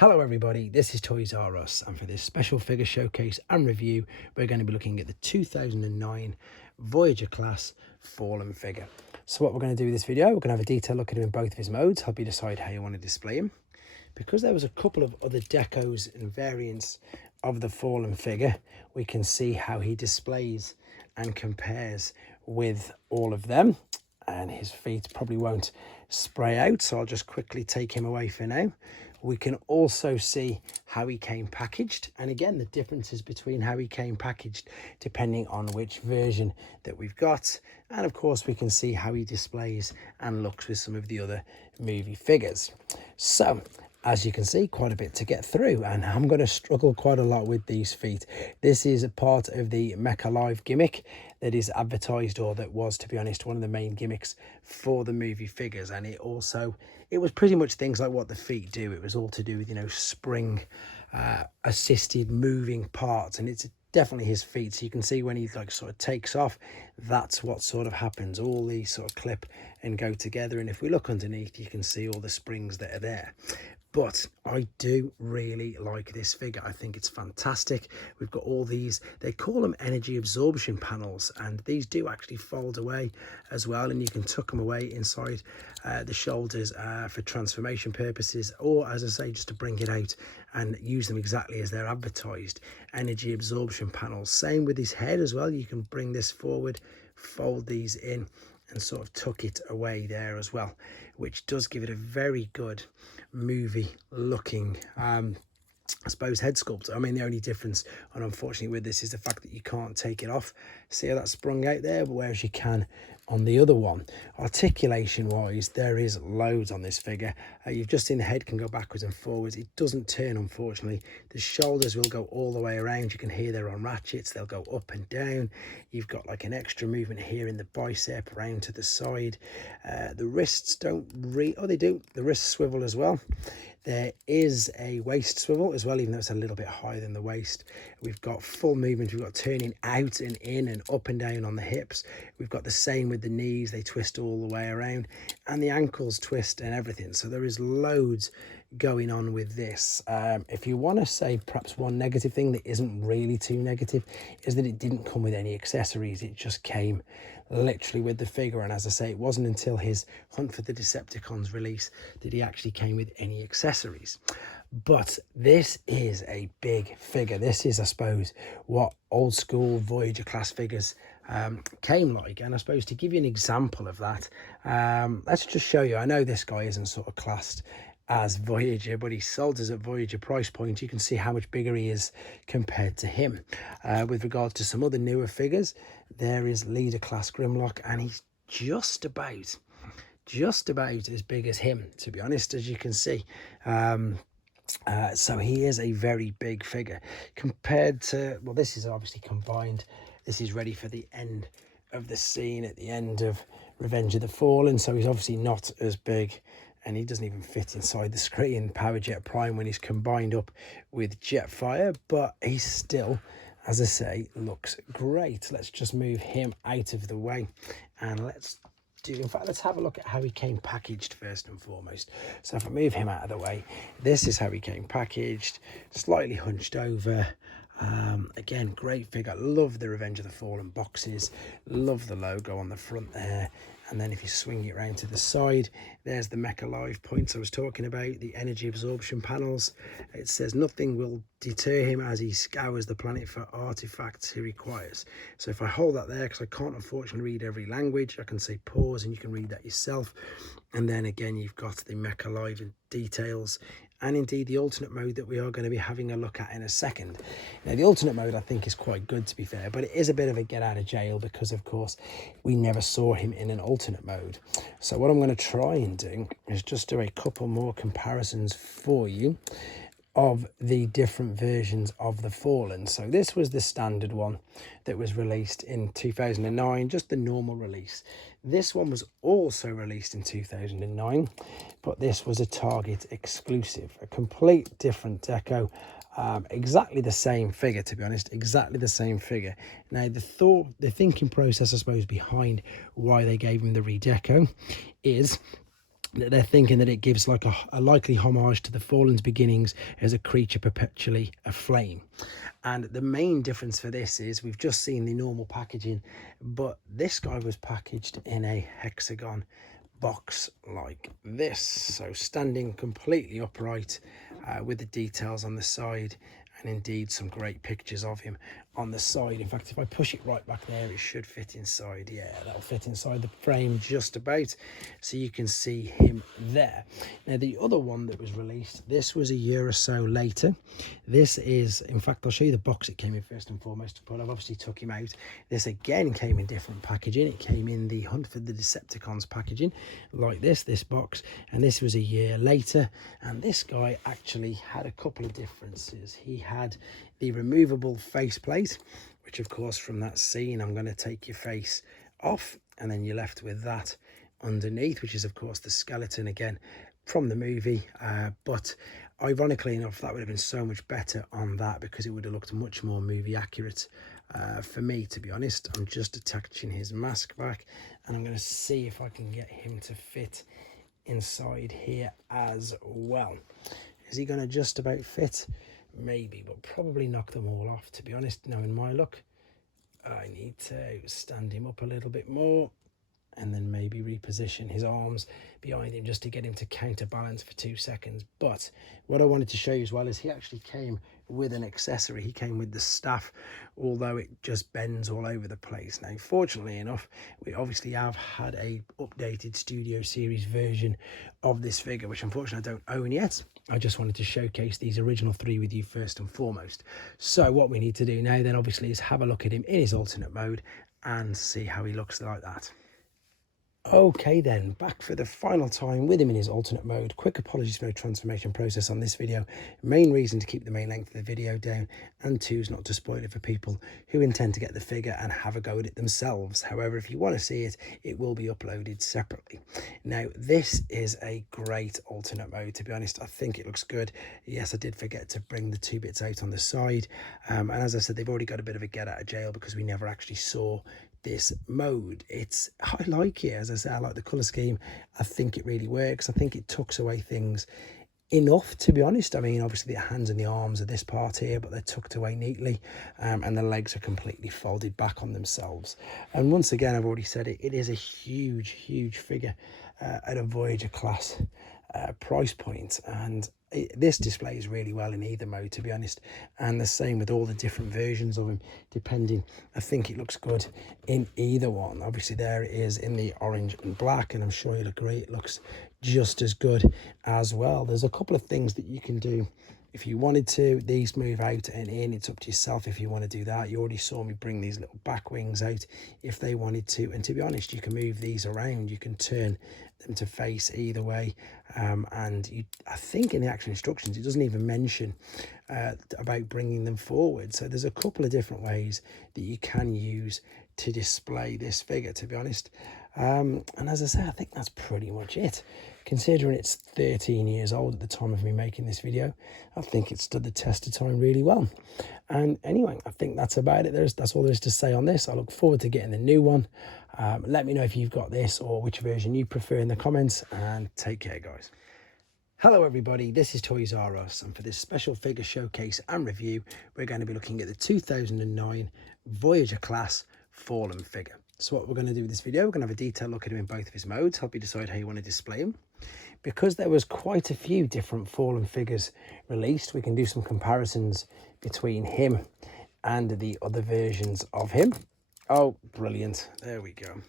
Hello everybody, this is Toys R Us, and for this special figure showcase and review we're going to be looking at the 2009 Voyager class Fallen figure. So what we're going to do with this video, we're going to have a detailed look at him in both of his modes, help you decide how you want to display him. Because there was a couple of other decos and variants of the Fallen figure, we can see how he displays and compares with all of them. And his feet probably won't spray out, so I'll just quickly take him away for now. We can also see how he came packaged, and again the differences between how he came packaged depending on which version that we've got. And of course we can see how he displays and looks with some of the other movie figures. So as you can see, quite a bit to get through, and I'm going to struggle quite a lot with these feet. This is a part of the Mecha Live gimmick that is advertised, or that was, to be honest, one of the main gimmicks for the movie figures. And it was pretty much things like what the feet do. It was all to do with, you know, spring assisted moving parts, and it's definitely his feet. So you can see when he like sort of takes off, that's what sort of happens. All these sort of clip and go together, and if we look underneath you can see all the springs that are there. But I do really like this figure. I think it's fantastic. We've got all these, they call them energy absorption panels, and these do actually fold away as well, and you can tuck them away inside the shoulders for transformation purposes, or as I say, just to bring it out and use them exactly as they're advertised. Energy absorption panels. Same with his head as well. You can bring this forward, fold these in, and sort of tuck it away there as well, which does give it a very good movie looking I suppose head sculpt. I mean, the only difference, and unfortunately with this, is the fact that you can't take it off. See how that sprung out there, but whereas you can on the other one. Articulation wise, there is loads on this figure. You've just seen the head can go backwards and forwards. It doesn't turn, unfortunately. The shoulders will go all the way around. You can hear they're on ratchets. They'll go up and down. You've got like an extra movement here in the bicep around to the side. The wrists don't they do. The wrists swivel as well. There is a waist swivel as well, even though it's a little bit higher than the waist. We've got full movement. We've got turning out and in and up and down on the hips. We've got the same with the knees. They twist all the way around, and the ankles twist and everything. So there is loads going on with this. If you want to say perhaps one negative thing that isn't really too negative, is that it didn't come with any accessories. It just came literally with the figure, and as I say, it wasn't until his Hunt for the Decepticons release that he actually came with any accessories. But this is a big figure. This is, I suppose, what old school Voyager class figures came like. And I suppose to give you an example of that, let's just show you. I know this guy isn't sort of classed as Voyager, but he sold us at Voyager price point. You can see how much bigger he is compared to him. With regards to some other newer figures, there is Leader Class Grimlock, and he's just about as big as him, to be honest, as you can see. So he is a very big figure compared to, well, this is obviously combined. This is ready for the end of the scene at the end of Revenge of the Fallen, so he's obviously not as big, and he doesn't even fit inside the screen Power Jet Prime when he's combined up with Jetfire, but he still, as I say, looks great. Let's just move him out of the way, and let's have a look at how he came packaged first and foremost. So if I move him out of the way, this is how he came packaged, slightly hunched over. Again, great figure. Love the Revenge of the Fallen boxes, love the logo on the front there. And then if you swing it around to the side, there's the Mecha Live points I was talking about, the energy absorption panels. It says nothing will deter him as he scours the planet for artifacts he requires. So if I hold that there, because I can't unfortunately read every language, I can say pause and you can read that yourself. And then again, you've got the Mecha Live details, and indeed the alternate mode that we are going to be having a look at in a second. Now the alternate mode I think is quite good, to be fair, but it is a bit of a get out of jail because of course we never saw him in an alternate mode. So what I'm going to try and do is just do a couple more comparisons for you of the different versions of the Fallen. So this was the standard one that was released in 2009, just the normal release. This one was also released in 2009, but this was a Target exclusive, a complete different deco. Exactly the same figure, to be honest, exactly the same figure. Now the thinking process, I suppose, behind why they gave him the redeco is they're thinking that it gives like a likely homage to the Fallen's beginnings as a creature perpetually aflame. And the main difference for this is we've just seen the normal packaging, but this guy was packaged in a hexagon box like this, so standing completely upright, with the details on the side, and indeed some great pictures of him on the side. In fact, if I push it right back there, it should fit inside. Yeah, that'll fit inside the frame just about, so you can see him there. Now the other one that was released, this was a year or so later. This is, in fact, I'll show you the box it came in first and foremost, but I've obviously took him out. This again came in different packaging. It came in the Hunt for the Decepticons packaging like this box, and this was a year later. And this guy actually had a couple of differences. He had the removable faceplate, which of course from that scene, I'm going to take your face off, and then you're left with that underneath, which is of course the skeleton again from the movie. But ironically enough, that would have been so much better on that, because it would have looked much more movie accurate for me, to be honest. I'm just attaching his mask back, and I'm going to see if I can get him to fit inside here as well. Is he going to just about fit? Maybe, but probably knock them all off, to be honest, knowing my luck. I need to stand him up a little bit more, and then maybe reposition his arms behind him just to get him to counterbalance for 2 seconds. But what I wanted to show you as well is he actually came with an accessory. He came with the staff, although it just bends all over the place. Now, fortunately enough, we obviously have had a updated Studio Series version of this figure, which unfortunately I don't own yet. I just wanted to showcase these original 3 with you first and foremost. So what we need to do now then obviously is have a look at him in his alternate mode and see how he looks like that. Okay then, back for the final time with him in his alternate mode. Quick apologies for no transformation process on this video. Main reason to keep the main length of the video down, and 2 is not to spoil it for people who intend to get the figure and have a go at it themselves. However, if you want to see it, it will be uploaded separately. Now, this is a great alternate mode, to be honest. I think it looks good. Yes, I did forget to bring the 2 bits out on the side. And as I said, they've already got a bit of a get out of jail because we never actually saw this mode. I like it. As I say, I like the color scheme. I think it really works. I think it tucks away things enough, to be honest. I mean, obviously the hands and the arms are this part here, but they're tucked away neatly, and the legs are completely folded back on themselves. And once again, I've already said it, it is a huge figure at a Voyager class price point, and this displays really well in either mode, to be honest. And the same with all the different versions of him, depending. I think it looks good in either one. Obviously there it is in the orange and black, and I'm sure you'll agree it looks just as good as well. There's a couple of things that you can do if you wanted to. These move out and in. It's up to yourself if you want to do that. You already saw me bring these little back wings out if they wanted to, and to be honest, you can move these around. You can turn them to face either way, and I think in the actual instructions it doesn't even mention about bringing them forward. So there's a couple of different ways that you can use to display this figure, to be honest. And as I say, I think that's pretty much it. Considering it's 13 years old at the time of me making this video, I think it stood the test of time really well. And anyway, I think that's about it. That's all there is to say on this. I look forward to getting the new one. Let me know if you've got this or which version you prefer in the comments, and take care, guys. Hello everybody, this is Toys R Us, and for this special figure showcase and review, we're going to be looking at the 2009 Voyager class Fallen figure. So what we're going to do with this video, we're going to have a detailed look at him in both of his modes, help you decide how you want to display him. Because there was quite a few different Fallen figures released, we can do some comparisons between him and the other versions of him. Oh, brilliant. There we go.